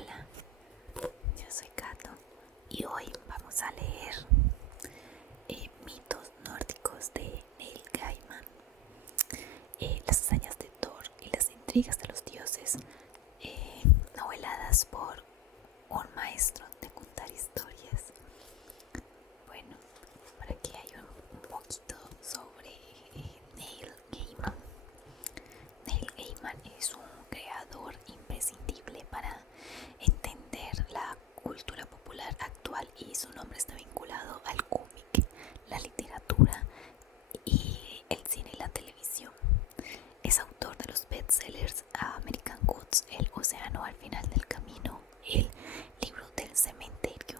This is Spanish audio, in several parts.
Hola, yo soy Kato y hoy vamos a leer mitos nórdicos de Neil Gaiman, las hazañas de Thor y las intrigas de los dioses, noveladas por un maestro de contar historias. Bueno, por aquí hay un poquito sobre Neil Gaiman. Neil Gaiman es un creador imprescindible para entender la cultura popular actual y su nombre está vinculado al cómic, la literatura y el cine y la televisión. Es autor de los bestsellers American Gods, El océano al final del camino, El libro del cementerio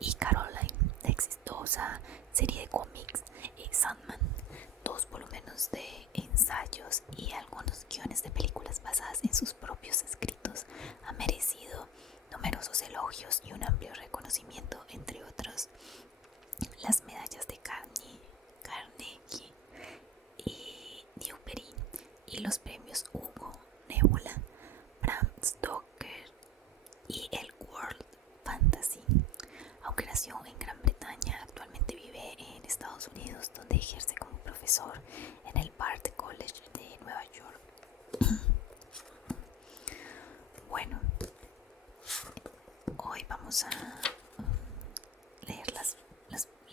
y Caroline, la exitosa serie de cómics Sandman, 2 volúmenes de ensayos y algunos guiones de películas basadas en sus propios escritos. Ha merecido numerosos elogios y un amplio reconocimiento, entre otros las medallas de Carnegie y Newbery y los premios Hugo, Nebula, Bram Stoker y el World Fantasy. Aunque nació en Gran Bretaña, actualmente vive en Estados Unidos, donde ejerce como profesor en el Bard College de Nueva York. Bueno, hoy vamos a leer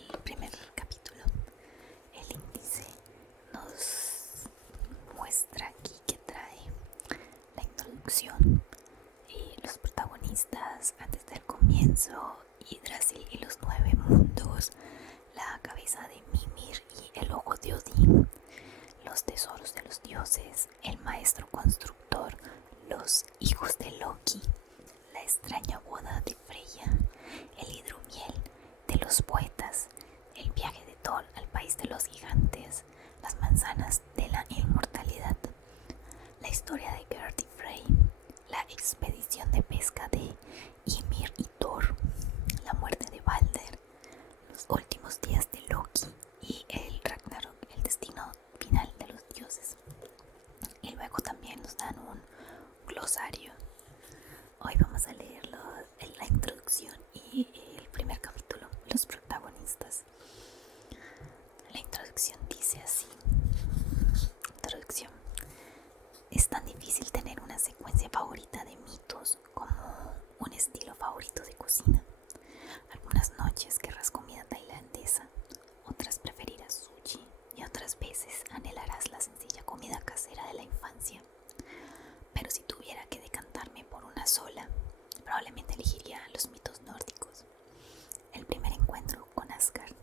el primer capítulo. El índice nos muestra aquí que trae la introducción y los protagonistas antes del comienzo, Yggdrasil y los 9 mundos, la cabeza de Mimir y el ojo de Odín, los tesoros de los dioses, el maestro constructor, los hijos de Loki, la extraña boda de Freya, el hidromiel de los poetas, el viaje de Thor al país de los gigantes, las manzanas de la inmortalidad, la historia de Gerd y Frey, la expedición de pesca de Ymir y Thor, la muerte de Balder, los últimos días de Loki y el Ragnarok, el destino final de los dioses. Y luego también nos dan un glosario. Hoy vamos a leer la introducción y el primer capítulo, los protagonistas. La introducción dice así. Introducción. Es tan difícil tener una secuencia favorita de mitos como un estilo favorito de cocina. Algunas noches querrás comida tailandesa, otras preferirás sushi y otras veces anhelarás la sencilla comida casera de la infancia. Pero si tuviera que decantarme por una sola, probablemente elegiría los mitos nórdicos. El primer encuentro con Asgard.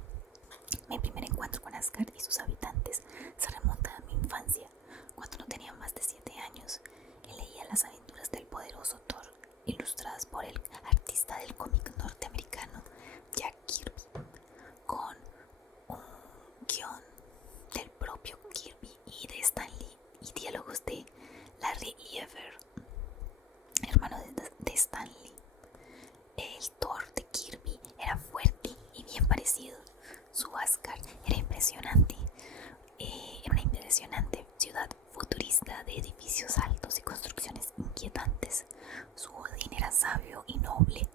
Mi primer encuentro con Asgard y sus habitantes se remonta a mi infancia, cuando no tenía más de 7 años y leía las aventuras del poderoso Thor, ilustradas por el artista del cómic norteamericano Jack Kirby, con un guión del propio Kirby y de Stan Lee y diálogos de Larry Lieber, hermano de Stan Lee. El Thor de Kirby era fuerte y bien parecido. Su Asgard era impresionante. Era una impresionante ciudad futurista de edificios altos y construcciones inquietantes. Su Odín era sabio y noble,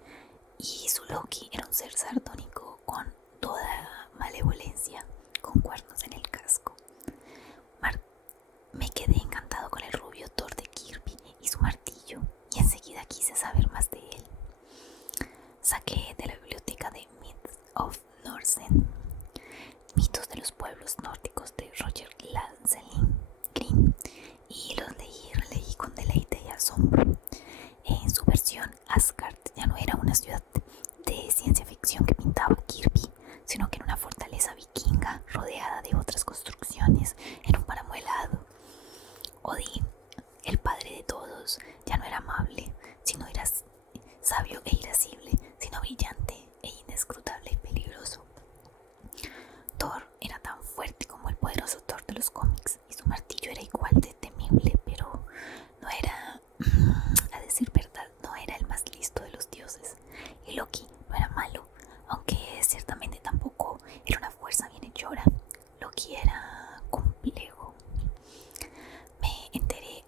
y su Loki era un ser sardónico con toda malevolencia, con cuernos en el casco. Me quedé encantado con el rubio Thor de Kirby y su martillo, y enseguida quise saber más de él. Saqué de la biblioteca de Myths of Norsen, mitos de los pueblos nórdicos de Roger Lancelin Green, y los leí y releí con deleite y asombro. En su versión, Asgard ya no era una ciudad de ciencia ficción que pintaba Kirby, sino que era una fortaleza vikinga rodeada de otras construcciones en un páramo helado. Odín, el padre de todos, ya no era amable, sino era sabio e irascible, sino brillante e inescrutable y peligroso. Thor era tan fuerte como el poderoso Thor de los cómics, y su martillo era igual de temible, pero no era, a decir verdad, no era el más listo de los dioses. Y Loki no era malo, aunque ciertamente tampoco era una fuerza bienhechora. Loki era complejo. Me enteré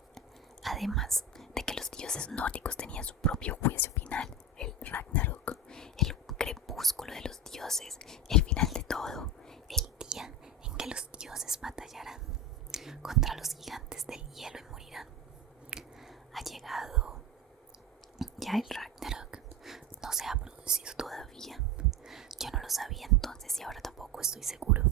además de que los dioses nórdicos tenían su propio juicio final, el Ragnarok, el crepúsculo de los dioses, el final de todo, el día en que los dioses batallarán contra los gigantes del hielo y morirán. Ha llegado ya el Ragnarok. No se ha producido todavía. Yo no lo sabía entonces y ahora tampoco estoy seguro.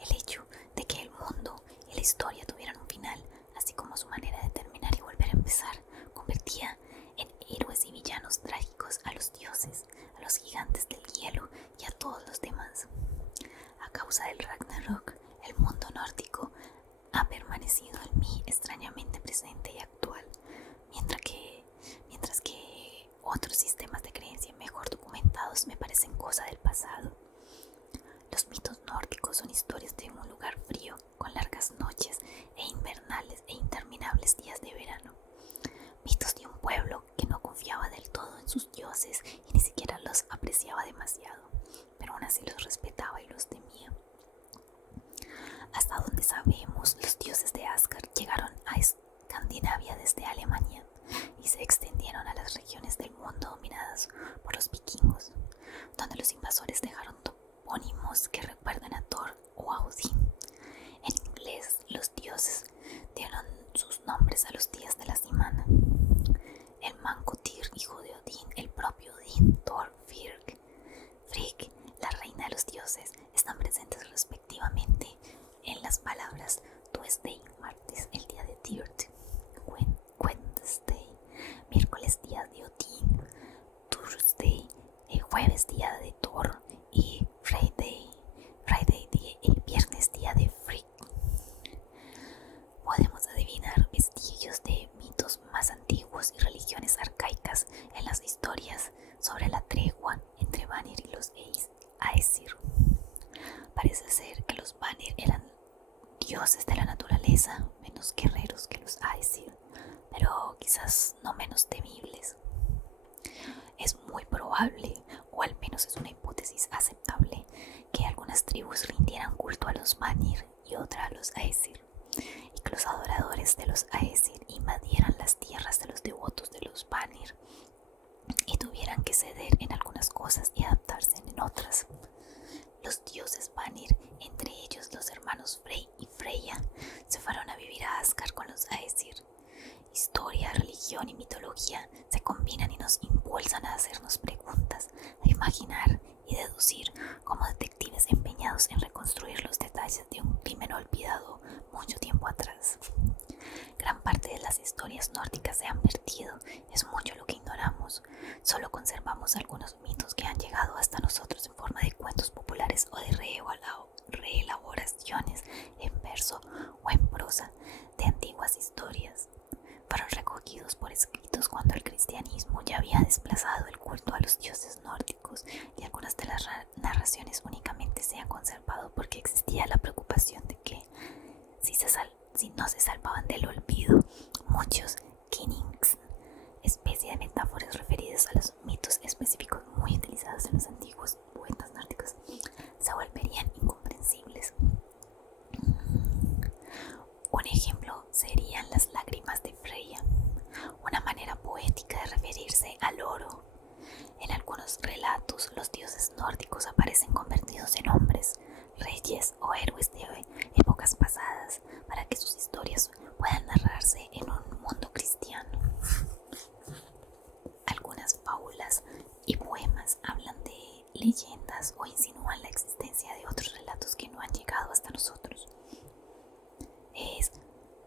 El hecho de que el mundo y la historia tuvieran un final, así como su manera de terminar y volver a empezar, convertía en héroes y villanos trágicos a los dioses, a los gigantes del hielo y a todos los demás. A causa del Ragnarok, el mundo nórdico ha permanecido en mí extrañamente presente y actual, mientras que otros sistemas de creencia mejor documentados me parecen cosa del pasado. Los mitos nórdicos son historias de un lugar frío, con largas noches e invernales e interminables días de verano. Mitos de un pueblo que no confiaba del todo en sus dioses y ni siquiera los apreciaba demasiado, pero aún así los respetaba y los temía. Hasta donde sabemos, los dioses de Asgard llegaron a Escandinavia desde Alemania y se extendieron a las regiones del mundo dominadas por los vikingos, donde los invasores dejaron topónimos que recuerdan a Thor o a Odín. En inglés, los dioses dieron sus nombres a los días de la semana. El manco Tyr, hijo de Odín, el propio Odín, Thor, Frigg, la reina de los dioses, están presentes respectivamente en las palabras Tuesday, martes, el día de Tyr, Wednesday, miércoles, día de Odín, Thursday, el jueves, día de Thor, y Friday, el viernes, día de Frigg. Podemos adivinar vestigios de mitos más antiguos y religiones arcaicas en las historias sobre la tregua entre Vanir y los Aesir. Parece ser que los Vanir eran dioses de la naturaleza, menos guerreros que los Aesir, pero quizás no menos temibles. Es muy probable, o al menos es una hipótesis aceptable, que algunas tribus rindieran culto a los Vanir y otra a los Aesir, y que los adoradores de los Aesir invadieran las tierras de los devotos de los Vanir y tuvieran que ceder en algunas cosas y adaptarse en otras. Los dioses Vanir, entre ellos los hermanos Frey y Freya, se fueron a vivir a Asgard con los Aesir. Historia, religión y mitología se combinan y nos impulsan a hacernos preguntas, a imaginar y deducir como detectives empeñados en reconstruir los detalles de un crimen olvidado mucho tiempo atrás. Gran parte de las historias nórdicas se han perdido, es mucho lo que ignoramos. Solo conservamos algunos mitos que han llegado hasta nosotros en forma de cuentos populares o de reelaboraciones en verso o en prosa de antiguas historias. Fueron recogidos por escritos cuando el cristianismo ya había desplazado el culto a los dioses nórdicos, y algunas de las narraciones únicamente se han conservado porque existía la preocupación de que si no se salvaban del olvido, muchos kinnings, especie de metáforas referidas a los mitos específicos muy utilizados en los antiguos poetas nórdicos, se volverían incomprensibles. Un ejemplo serían las lágrimas de Freya, una manera poética de referirse al oro. En algunos relatos, los dioses nórdicos aparecen convertidos en hombres, reyes o héroes de épocas pasadas para que sus historias puedan narrarse en un mundo cristiano. Algunas fábulas y poemas hablan de leyendas o insinúan la existencia de otros relatos que no han llegado hasta nosotros. Es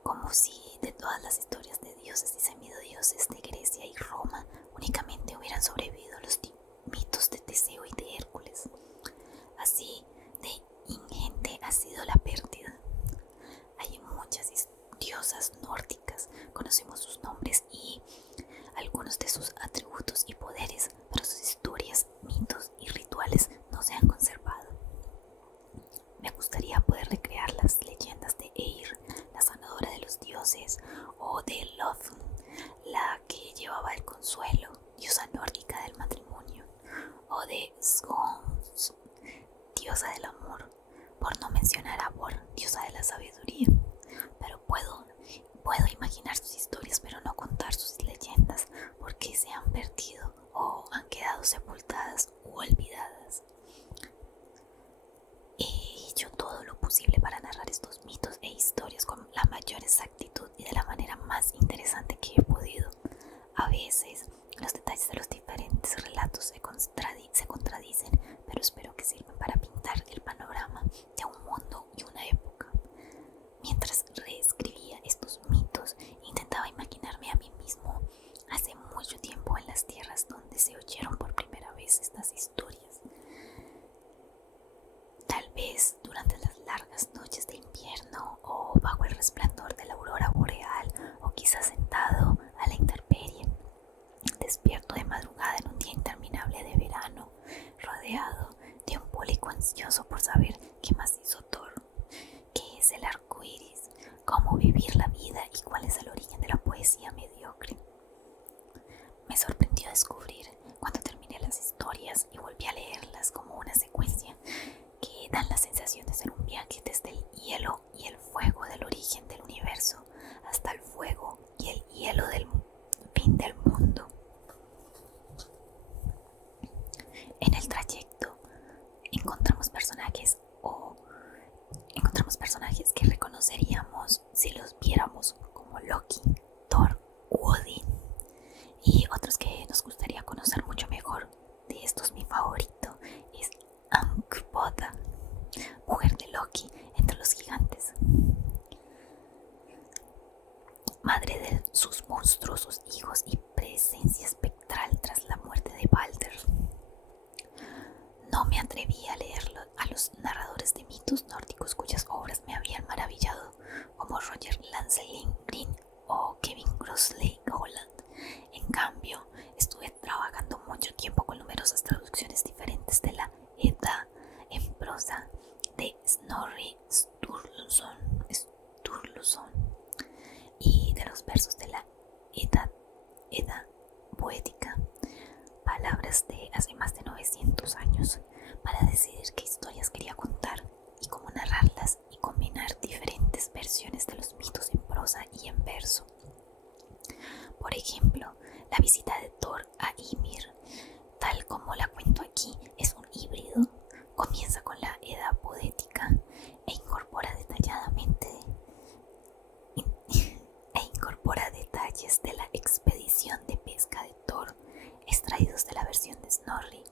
como si de todas las historias de dioses y semidodioses de Grecia y Roma únicamente hubieran sobrevivido los mitos de Teseo y de Hércules. Así de ingente ha sido la pérdida. Hay muchas diosas nórdicas, conocemos sus nombres y algunos de sus atributos y poderes, pero sus historias, mitos y rituales no se han conservado. Me gustaría poder recrear las leyendas de Eir, la sanadora de los dioses, o de Lofn, la que llevaba el consuelo, diosa nórdica del matrimonio, o de Skons, diosa del amor, por no mencionar a Vor, diosa de la sabiduría. Pero puedo imaginar sus historias, pero no contar sus describir la vida y cuál es el origen de la poesía mediocre. Me sorprendió descubrir, cuando terminé las historias y volví a leerlas como una secuencia, que dan la sensación de ser un viaje desde el hielo y el fuego del origen del universo hasta el fuego y el hielo del fin del mundo. En el trayecto encontramos personajes que reconoceríamos si los viéramos, como Loki, Thor u Odín, y otros que nos gustaría conocer mucho mejor. De estos, mi favorito es Angrboda, mujer de Loki entre los gigantes, madre de sus monstruosos hijos y presencia espectral tras la muerte de Balder. No me atreví a leer a los narradores de mitos nórdicos cuyas obras me habían maravillado, como Roger Lancelin Green o Kevin Crossley Holland. En cambio, estuve trabajando mucho tiempo con numerosas traducciones diferentes de la Edda en prosa de Snorri Sturluson y de los versos de la Edda poética, palabras de hace más de 900 años, para decidir qué historias quería contar y cómo narrarlas y combinar diferentes versiones de los mitos en prosa y en verso. Por ejemplo, la visita de Thor a Ymir, tal como la cuento aquí, es un híbrido. Comienza con la Edda poética e incorpora detalles de la expedición de pesca de Thor, extraídos de la versión de Snorri.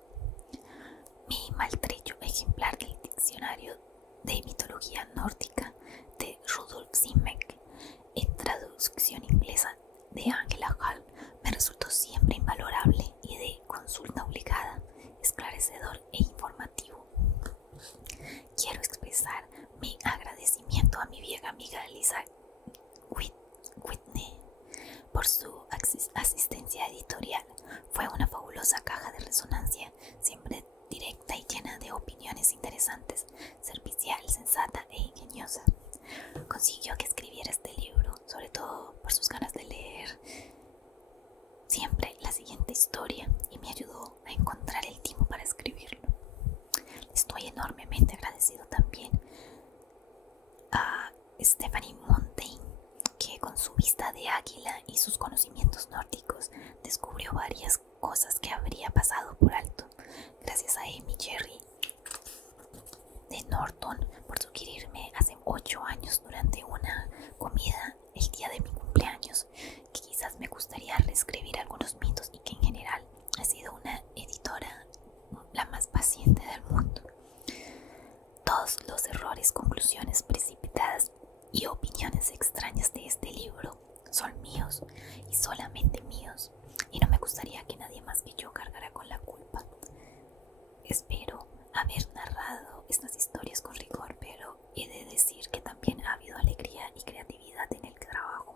Mi maltrecho ejemplar del diccionario de mitología nórdica de Rudolf Simek, en traducción inglesa de Angela Hall, me resultó siempre invalorable y de consulta obligada, esclarecedor e informativo. Quiero expresar mi agradecimiento a mi vieja amiga Lisa Whitney por su asistencia editorial. Fue una fabulosa caja de resonancia, siempre directa y llena de opiniones interesantes, servicial, sensata e ingeniosa. Consiguió que escribiera este libro, sobre todo por sus ganas de leer siempre la siguiente historia, y me ayudó a encontrar el timo para escribirlo. Estoy enormemente agradecido también a Stephanie Montaigne, que con su vista de águila y sus conocimientos nórdicos descubrió varias cosas que habría pasado por alto. Gracias a Amy Jerry de Norton por sugerirme hace 8 años durante una comida el día de mi cumpleaños que quizás me gustaría reescribir algunos mitos, y que en general ha sido una editora la más paciente del mundo. Todos los errores, conclusiones precipitadas y opiniones extrañas de este libro son míos y solamente míos, y no me gustaría que nadie más que yo cargara con la culpa. Espero haber narrado estas historias con rigor, pero he de decir que también ha habido alegría y creatividad en el trabajo.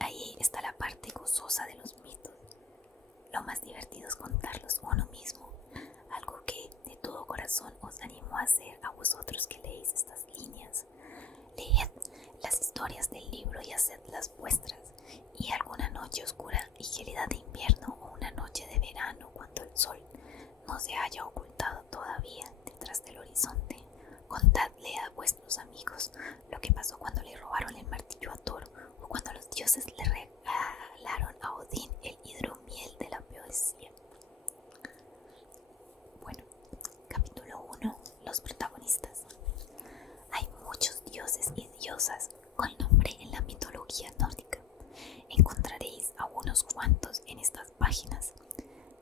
Ahí está la parte gozosa de los mitos. Lo más divertido es contarlos uno mismo, algo que de todo corazón os animo a hacer a vosotros que leéis estas líneas. Leed las historias del libro y hacedlas vuestras, y alguna noche oscura y gélida de invierno o una noche de verano, cuando el sol no se haya ocultado todavía detrás del horizonte, contadle a vuestros amigos lo que pasó cuando le robaron el martillo a Thor, o cuando los dioses le regalaron a Odín el hidromiel de la poesía. Bueno, capítulo 1. Los protagonistas. Hay muchos dioses y diosas con nombre en la mitología nórdica. Encontraréis a unos cuantos en estas páginas.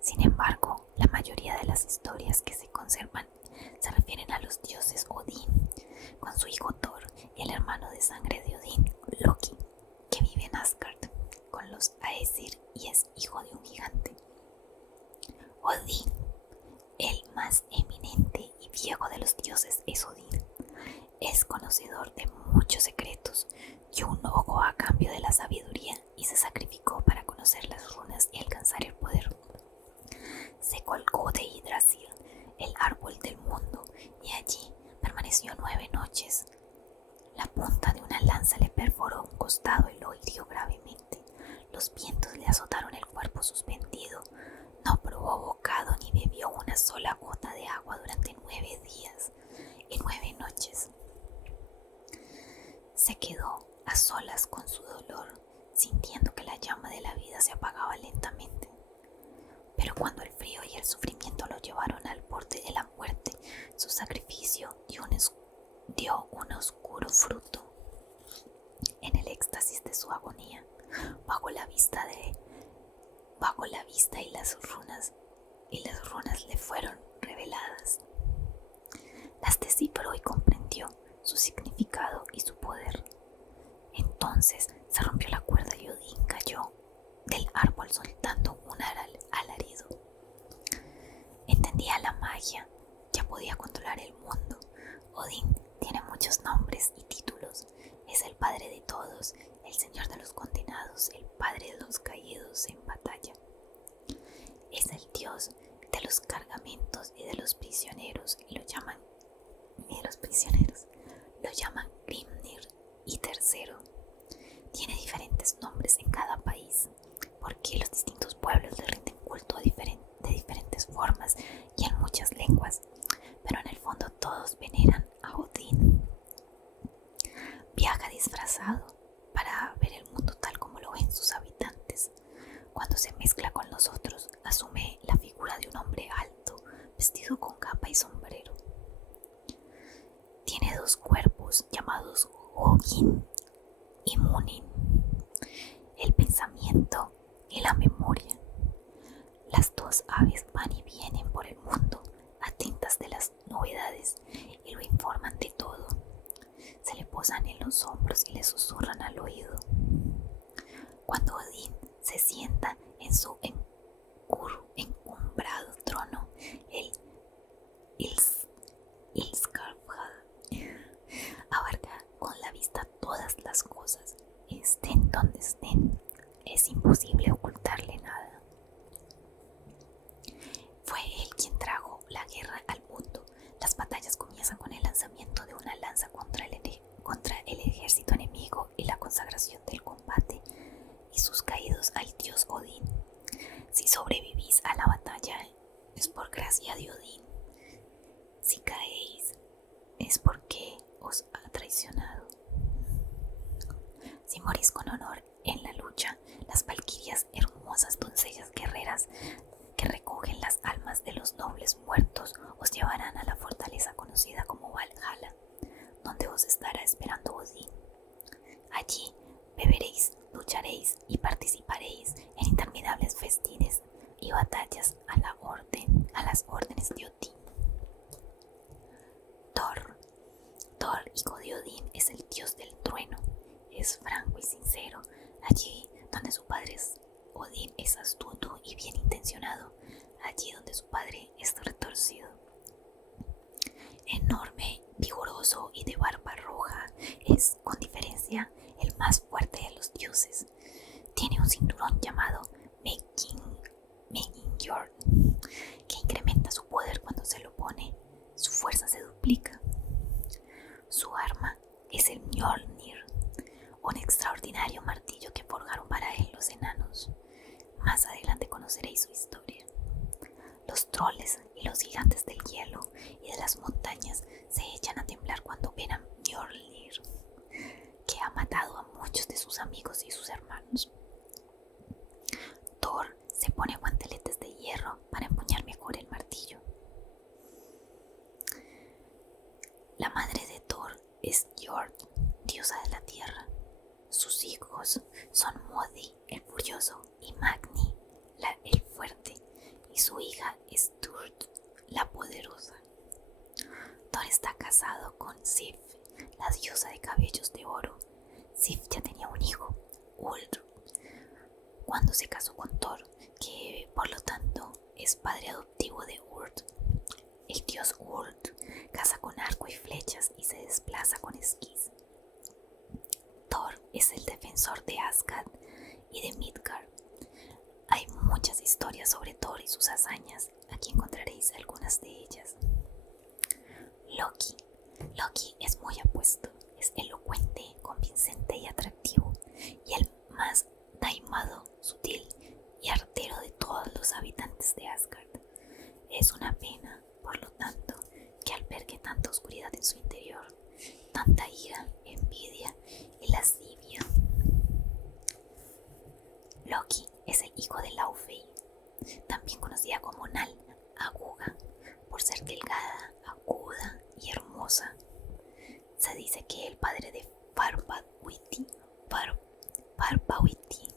Sin embargo, la mayoría de las historias que se conservan se refieren a los dioses Odín, con su hijo Thor, y el hermano de sangre de Odín, Loki, que vive en Asgard con los Aesir y es hijo de un gigante. Odín, el más eminente y viejo de los dioses, es Odín. Es conocedor de muchos secretos y un ojo a cambio de la sabiduría, y se sacrificó para conocer las runas y alcanzar el poder. Se colgó de Yggdrasil, el árbol del mundo, y allí permaneció 9 noches. La punta de una Una lanza le perforó un costado y lo hirió gravemente. Los vientos le azotaron el cuerpo suspendido. No probó bocado ni bebió una sola gota de agua durante 9 días y 9 noches. Se quedó a solas con su dolor, sintiendo que la llama de la vida se apagaba lentamente. Pero cuando el frío y el sufrimiento lo llevaron al borde de la muerte, su sacrificio dio un oscuro fruto. En el éxtasis de su agonía, bajo la vista y las runas le fueron reveladas. Las descifró y comprendió su significado y su poder. Entonces se rompió la cuerda y Odín cayó del árbol soltando un alarido. Entendía la magia, ya podía controlar el mundo. Odín tiene muchos nombres y títulos. Es el padre de todos, el señor de los condenados, el padre de los caídos en batalla. Es el dios de los cargamentos y de los prisioneros, y lo llaman Grimnir y Tercero. Tiene diferentes nombres en cada país, porque los distintos pueblos le rinden culto de diferentes formas y en muchas lenguas, pero en el fondo todos veneran a Odín. Viaja disfrazado para ver el mundo tal como lo ven sus habitantes. Cuando se mezcla con los otros, asume la figura de un hombre alto, vestido con capa y sombrero. Tiene 2 cuerpos llamados Hugin y Munin, el pensamiento y la memoria. Las 2 aves van y vienen por el mundo, atentas de las novedades, y lo informan de todo. Se le posan en los hombros y le susurran al oído. Cuando Odín se sienta en su encumbrado trono, el Ilskarfjall abarca con la vista todas las cosas, estén donde estén. Es imposible ocultarle nada. Fue él quien trajo la guerra al mundo. Las batallas comienzan con el lanzamiento de una lanza contra el ejército enemigo y la consagración del combate y sus caídos al dios Odín. Si sobrevivís a la batalla, es por gracia de Odín. Si caéis, es porque os ha traicionado. Si morís con honor en la lucha, las valquirias, hermosas doncellas guerreras que recogen las almas de los nobles muertos, os llevarán a la fortaleza conocida como Valhalla, donde os estará esperando Odín. Allí beberéis, lucharéis y participaréis en interminables festines y batallas a las órdenes de Odín. Thor, hijo de Odín, es el dios del trueno. Es franco y sincero. Allí donde su padre Odín es astuto y bien intencionado, allí donde su padre es retorcido. Enorme, vigoroso y de barba roja, es con diferencia el más fuerte de los dioses. Tiene un cinturón llamado Megingjord, que incrementa su poder cuando se lo pone. Su fuerza se duplica. Su arma es el Mjolnir, un extraordinario martillo que forjaron para él los enanos. Más adelante conoceréis su historia. Los troles y los gigantes del hielo y de las montañas se echan a temblar cuando ven a Mjolnir, que ha matado a muchos de sus amigos y sus hermanos. Thor se pone guanteletes de hierro para empuñar mejor el martillo. La madre de Thor es Jord, diosa de la tierra. Sus hijos son Modi, el furioso, y Magni, el fuerte, y su hija es Turt, la poderosa. Thor está casado con Sif, la diosa de cabellos de oro. Sif ya tenía un hijo, Uldr, cuando se casó con Thor, que por lo tanto es padre adoptivo de Urd. El dios Urd caza con arco y flechas y se desplaza con esquís. Thor es el defensor de Asgard y de Midgard. Hay muchas historias sobre Thor y sus hazañas. Aquí encontraréis algunas de ellas. Loki es muy apuesto. es elocuente, convincente y atractivo, y el más taimado, sutil y artero de todos los habitantes de Asgard. Es una pena, por lo tanto, que albergue tanta oscuridad en su interior, tanta ira, envidia y lascivia. Loki es el hijo de Laufey, también conocida como Nal Aguga, por ser delgada, aguda y hermosa. Se dice que el padre de Farbauti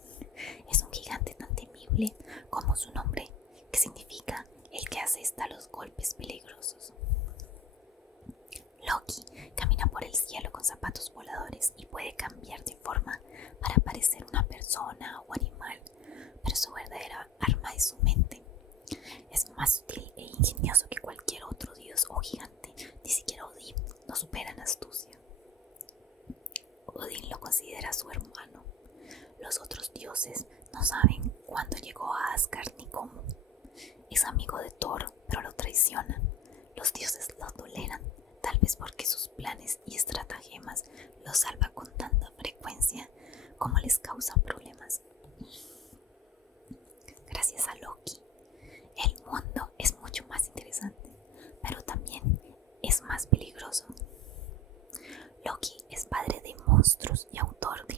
es un gigante tan temible como su nombre, que significa el que asesta los golpes peligrosos. Loki camina por el cielo con zapatos voladores y puede cambiar de forma para parecer una persona o animal, pero su verdadera arma es su mente. Es más sutil e ingenioso que cualquier otro dios o gigante, ni siquiera Odín lo supera en astucia. Odín lo considera su hermano. Los otros dioses no saben cuándo llegó a Asgard ni cómo. Es amigo de Thor, pero lo traiciona. Los dioses lo toleran, tal vez porque sus planes y estratagemas los salva con tanta frecuencia como les causan problemas. Gracias a Loki, el mundo es mucho más interesante, pero también es más peligroso. Loki es padre de monstruos y autor de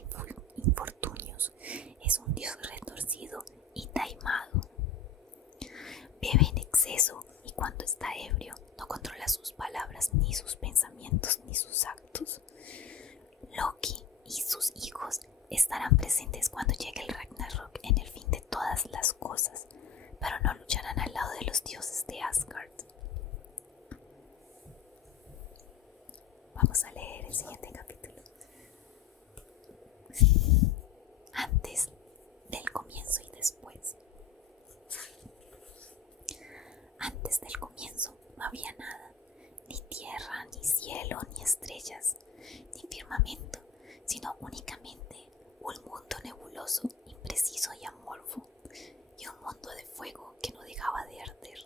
infortunios. Es un dios retorcido y taimado. Bebe en exceso y cuando está ebrio no controla sus palabras, ni sus pensamientos, ni sus actos. Loki y sus hijos estarán presentes cuando llegue el Ragnarok, en el fin de todas las cosas, pero no lucharán al lado de los dioses de Asgard. Vamos a leer el siguiente capítulo. Antes del comienzo y después. Antes del comienzo no había nada, ni tierra, ni cielo, ni estrellas, ni firmamento, sino únicamente un mundo nebuloso, impreciso y amorfo, y un mundo de fuego que no dejaba de arder.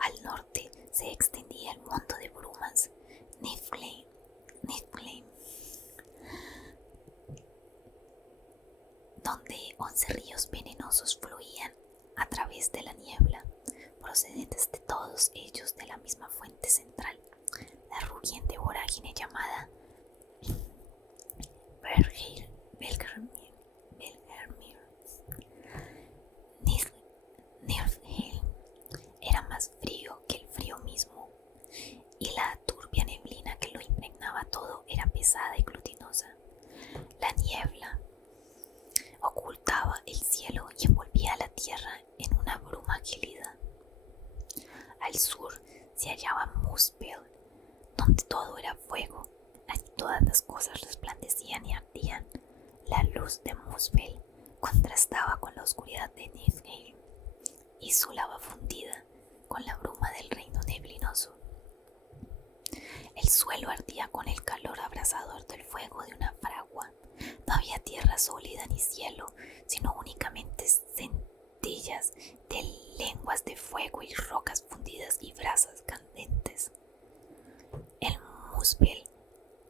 Al norte se extendía el mundo de brumas, Niflheim, donde 11 ríos venenosos fluían a través de la niebla, procedentes de todos ellos de la misma fuente central, la rugiente vorágine llamada Belhermir. Niflheim era más frío que el frío mismo, y la turbia neblina que lo impregnaba todo era pesada y glutinosa. La niebla ocultaba el cielo y envolvía la tierra en una bruma gélida. Al sur se hallaba Muspel, donde todo era fuego. Allí todas las cosas resplandecían y ardían. La luz de Muspel contrastaba con la oscuridad de Niflheim, y su lava fundida con la bruma del reino neblinoso. El suelo ardía con el calor abrasador del fuego de una fragua. No había tierra sólida ni cielo, sino únicamente centellas de lenguas de fuego y rocas fundidas y brasas candentes. El Muspel,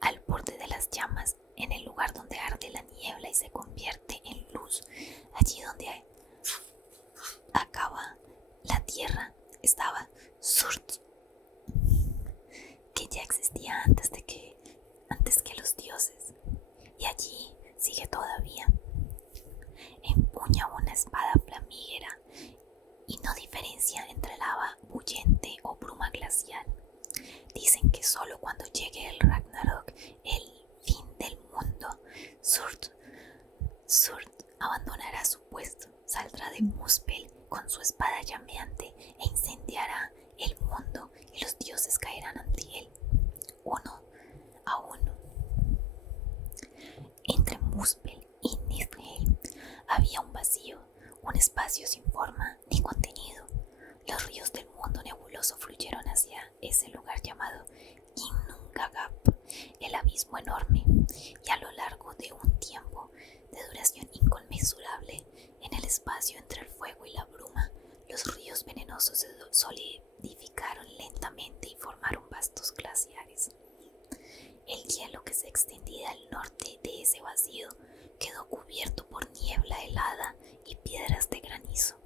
al borde de las llamas, en el lugar donde arde la niebla y se convierte en luz, allí donde acaba la tierra, estaba Surtr, que ya existía antes que los dioses, y allí sigue todavía. Empuña una espada flamígera y no diferencia entre lava bullente o bruma glacial. Dicen que solo cuando llegue el Ragnarok, el fin del mundo, Surtr abandonará su puesto, saldrá de Muspel con su espada llameante e incendiará el mundo, y los dioses caerán ante él, uno a uno. Entre Muspel y Niflheim había un vacío, un espacio sin forma ni contenido. Los ríos del mundo nebuloso fluyeron hacia ese lugar llamado Ginnungagap, el abismo enorme, y a lo largo de un tiempo de duración inconmensurable, en el espacio entre el fuego y la bruma, los ríos venenosos se solidificaron lentamente y formaron vastos glaciares. El hielo que se extendía al norte de ese vacío quedó cubierto por niebla helada y piedras de granizo.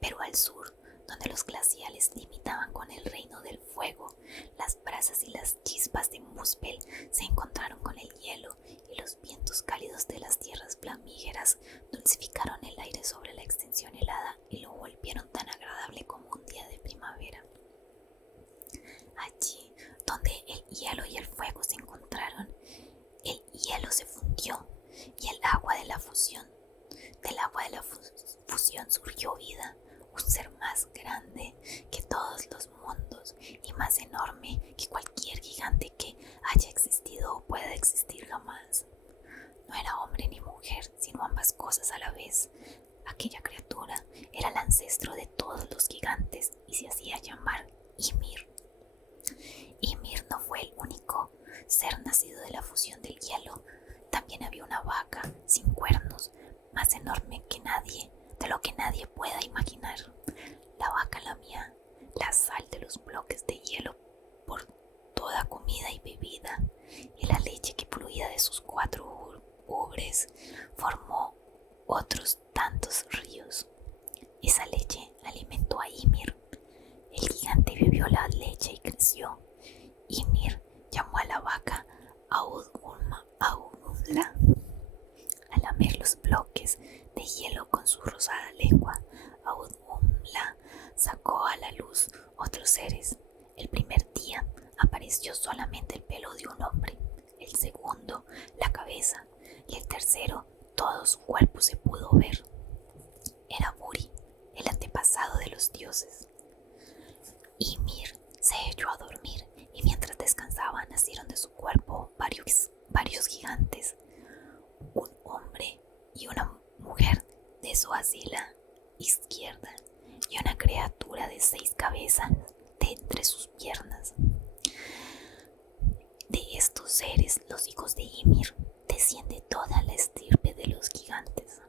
Pero al sur, donde los glaciales limitaban con el reino del fuego, las brasas y las chispas de Muspel se encontraron con el hielo, y los vientos cálidos de las tierras flamígeras dulcificaron el aire sobre la extensión helada y lo volvieron tan agradable como un día de primavera. Allí, donde el hielo y el fuego se encontraron, el hielo se fundió y el agua de la fusión, del agua de la fusión surgió vida, un ser más grande que todos los mundos y más enorme que cualquier gigante que haya existido o pueda existir jamás. No era hombre ni mujer, sino ambas cosas a la vez. Aquella criatura era el ancestro de todos los gigantes y se hacía llamar Ymir. Ymir no fue el único ser nacido de la fusión del hielo. También había una vaca sin cuernos, más enorme que nadie, de lo que nadie pueda imaginar. La vaca lamía la sal de los bloques de hielo por toda comida y bebida, y la leche que fluía de sus 4 ubres formó otros tantos ríos. Esa leche alimentó a Ymir. El gigante bebió la leche y creció. Ymir llamó a la vaca Audhumla. Al lamer los bloques de hielo con su rosada lengua, Audhumla sacó a la luz otros seres. El primer día apareció solamente el pelo de un hombre, el segundo la cabeza, y el tercero todo su cuerpo se pudo ver. Era Buri, el antepasado de los dioses. Ymir se echó a dormir, y mientras descansaba nacieron de su cuerpo varios gigantes, un hombre y una mujer de su axila izquierda, y una criatura de 6 cabezas de entre sus piernas. De estos seres, los hijos de Ymir, desciende toda la estirpe de los gigantes.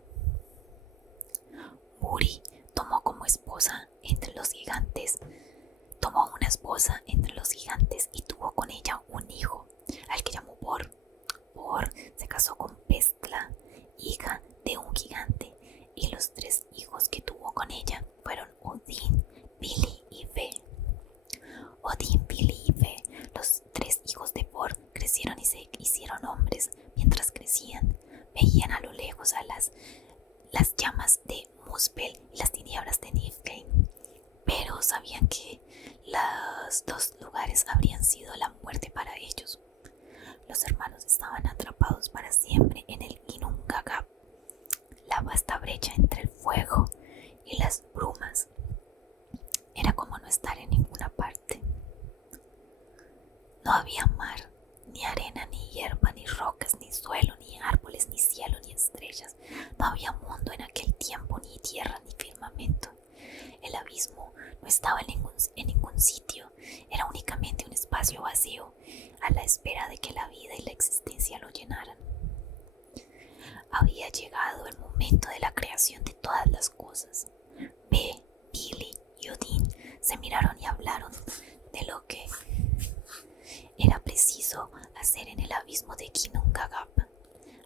Buri tomó una esposa entre los gigantes y tuvo con ella un hijo, al que llamó Bor. Bor se casó con Pestla, hija de un gigante, y los 3 hijos que tuvo con ella fueron Odín, Vili y Ve. Odín, Vili y Ve, los 3 hijos de Bor, crecieron y se hicieron hombres. Mientras crecían, veían a lo lejos a las llamas de Muspel y las tinieblas de Niflheim, pero sabían que los 2 lugares habrían sido la muerte para ellos. Los hermanos estaban atrapados para siempre en el Ginnungagap, la vasta brecha entre el fuego y las brumas. Era como no estar en ninguna parte. No había mar, ni arena, ni hierba, ni rocas, ni suelo, ni árboles, ni cielo, ni estrellas. No había mundo en aquel tiempo, ni tierra, ni firmamento. El abismo no estaba en ningún sitio, era únicamente un espacio vacío, a la espera de que la vida y la existencia lo llenaran. Había llegado el momento de la creación de todas las cosas. Ve, Vili y Odín se miraron y hablaron de lo que era preciso hacer en el abismo de Ginnungagap.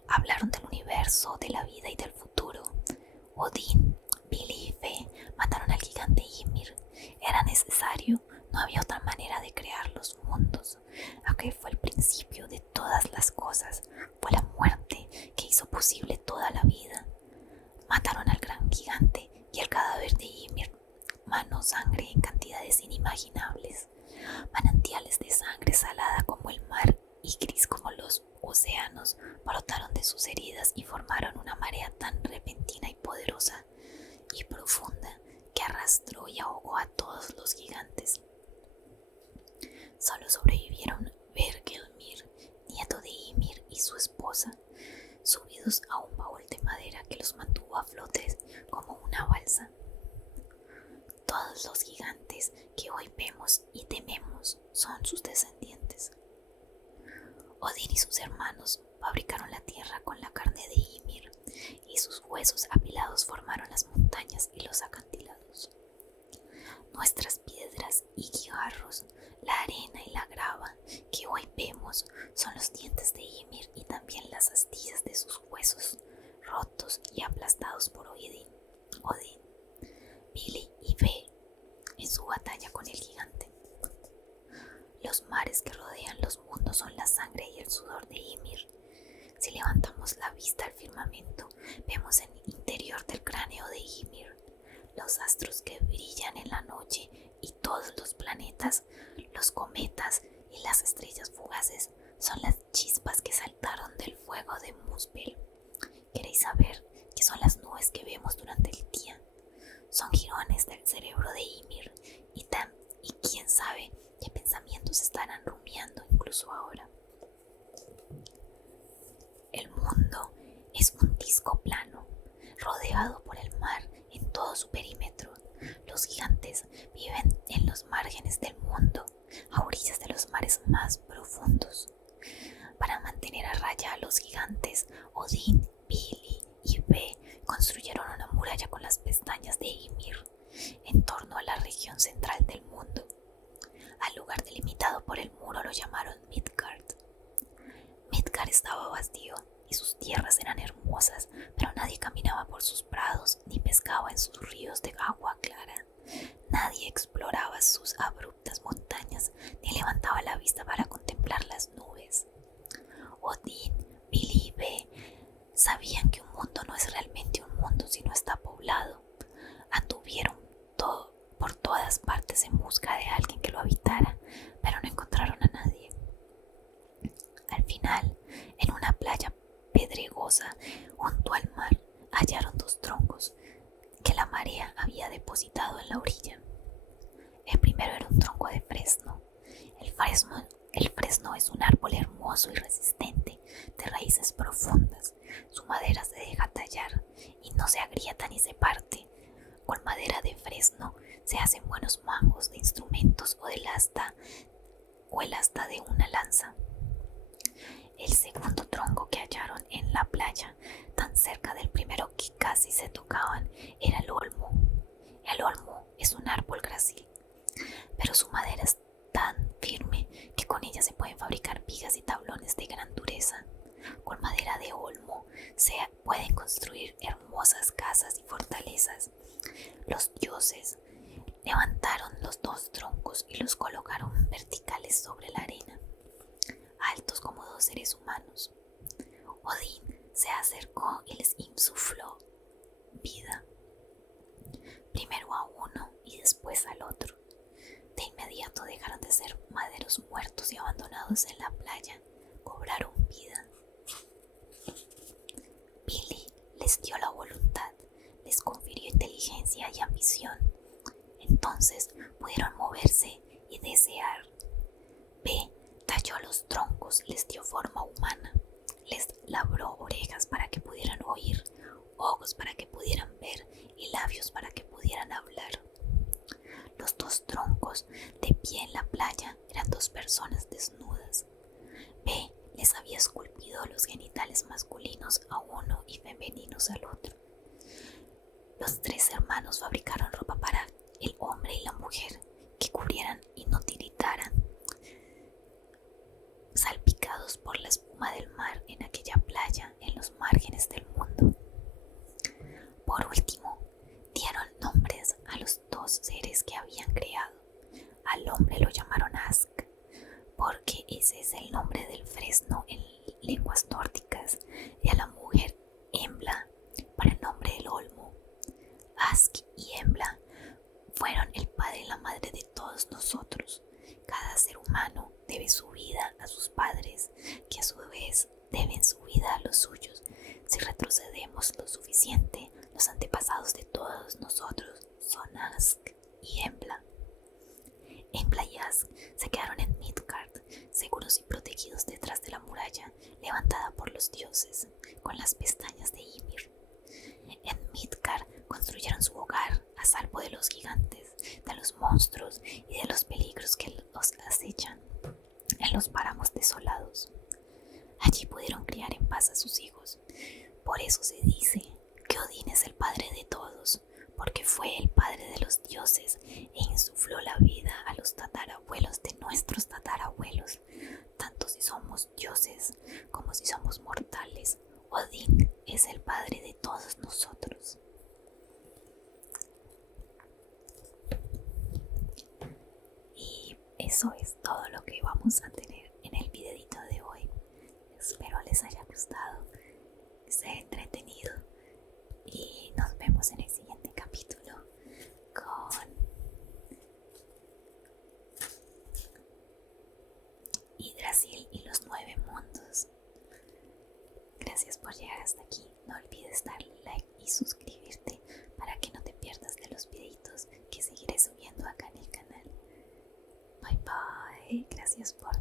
Hablaron del universo, de la vida y del futuro. Odín, Vili y Ve mataron al gigante Ymir. Era necesario, no había otra manera de crear los mundos. Aquel fue el principio de todas las cosas. Fue la muerte que hizo posible toda la vida. Mataron al gran gigante y el cadáver de Ymir manó sangre en cantidades inimaginables. Manantiales de sangre salada como el mar y gris como los océanos brotaron de sus heridas y formaron una marea tan repentina y poderosa y profunda que arrastró y ahogó a todos los gigantes. Solo sobrevivieron Bergelmir, nieto de Ymir, y su esposa, subidos a un baúl de madera que los mantuvo a flote como una balsa. Todos los gigantes que hoy vemos y tememos son sus descendientes. Odín y sus hermanos fabricaron la tierra con la carne de Ymir, y sus huesos apilados formaron las montañas y los acantilados. Nuestras piedras y guijarros La arena y la grava que hoy vemos son los dientes de Ymir y también las astillas de sus huesos, rotos y aplastados por Odín. Vili y Ve en su batalla con el gigante. Los mares que rodean los mundos son la sangre y el sudor de Ymir. Si levantamos la vista al firmamento, vemos en el interior del cráneo de Ymir los astros que brillan en la noche y todos los planetas, los cometas y las estrellas fugaces son las chispas que saltaron del fuego de Muspel. ¿Queréis saber qué son las nubes que vemos durante el día? Son jirones del cerebro de Ymir y quién sabe qué pensamientos estarán rumiando incluso ahora. El mundo es un disco plano, rodeado por el mar en todo su perímetro. Los gigantes viven en los márgenes del mundo, a orillas de los mares más profundos. Para mantener a raya a los gigantes, Odín, Vili y Ve construyeron una muralla con las pestañas de Ymir en torno a la región central del mundo. Al lugar delimitado por el muro lo llamaron Midgard. Midgard estaba vacío y sus tierras eran hermosas, pero nadie caminaba por sus prados ni pescaba en sus ríos de agua clara. Nadie exploraba sus abruptas montañas ni levantaba la vista para contemplar las nubes. Odín, Vili y Ve sabían que un mundo no es realmente un mundo si no está poblado. Anduvieron por todas partes en busca de alguien que lo habitara, pero no encontraron a nadie. Al final, en una playa pedregosa junto al mar, hallaron 2 troncos que la marea había depositado en la orilla. El primero era un tronco de fresno. El fresno es un árbol hermoso y resistente, de raíces profundas. Su madera se deja tallar y no se agrieta ni se parte. Con madera de fresno se hacen buenos mangos de instrumentos o el asta de una lanza. El segundo tronco que hallaron en la playa, tan cerca del primero que casi se tocaban, era el olmo. El olmo es un árbol grácil, pero su madera es tan firme que con ella se pueden fabricar vigas y tablones de gran dureza. Con madera de olmo se pueden construir hermosas casas y fortalezas. Los dioses levantaron los 2 troncos y los colocaron verticales sobre la arena, altos como 2 seres humanos. Odín se acercó y les insufló vida, primero a uno y después al otro. De inmediato dejaron de ser maderos muertos y abandonados en la playa, cobraron vida. Vili les dio la voluntad, les confirió inteligencia y ambición. Entonces pudieron moverse y desear. Ve talló los troncos, les dio forma humana, les labró orejas para que pudieran oír, ojos para que pudieran ver y labios para que pudieran hablar. Los 2 troncos de pie en la playa eran 2 personas desnudas. Ve les había esculpido los genitales masculinos a uno y femeninos al otro. Los 3 hermanos fabricaron ropa para el hombre y la mujer que cubrieran y no tiritaran, salpicados por la espuma del mar en aquella playa en los márgenes del mundo. Por último, dieron nombres a los 2 seres que habían creado. Al hombre lo llamaron Ask, porque ese es el nombre del fresno en lenguas nórdicas, y a la mujer Embla, para el nombre del olmo. Ask y Embla fueron el padre y la madre de todos nosotros. Cada ser humano debe su vida a sus padres, que a su vez deben su vida a los suyos. Si retrocedemos lo suficiente, los antepasados de todos nosotros son Ask y Embla. Embla y Ask se quedaron en Midgard, seguros y protegidos detrás de la muralla levantada por los dioses, con las pestañas de Ymir. En Midgard construyeron su hogar a salvo de los gigantes, de los monstruos y de los peligros que los acechan en los páramos desolados. Allí pudieron criar en paz a sus hijos. Por eso se dice que Odín es el padre de todos, porque fue el padre de los dioses e insufló la vida a los tatarabuelos de nuestros tatarabuelos, tanto si somos dioses como si somos mortales. Odín es el padre de todos nosotros. Y eso es todo lo que vamos a tener en el videito de hoy. Espero les haya gustado, que se haya entretenido y nos vemos en el siguiente capítulo con Yggdrasil y los 9 mundos. Gracias por llegar hasta aquí. No olvides darle like y suscribirte para que no te pierdas de los videitos que seguiré subiendo acá en el canal. Bye bye. Gracias por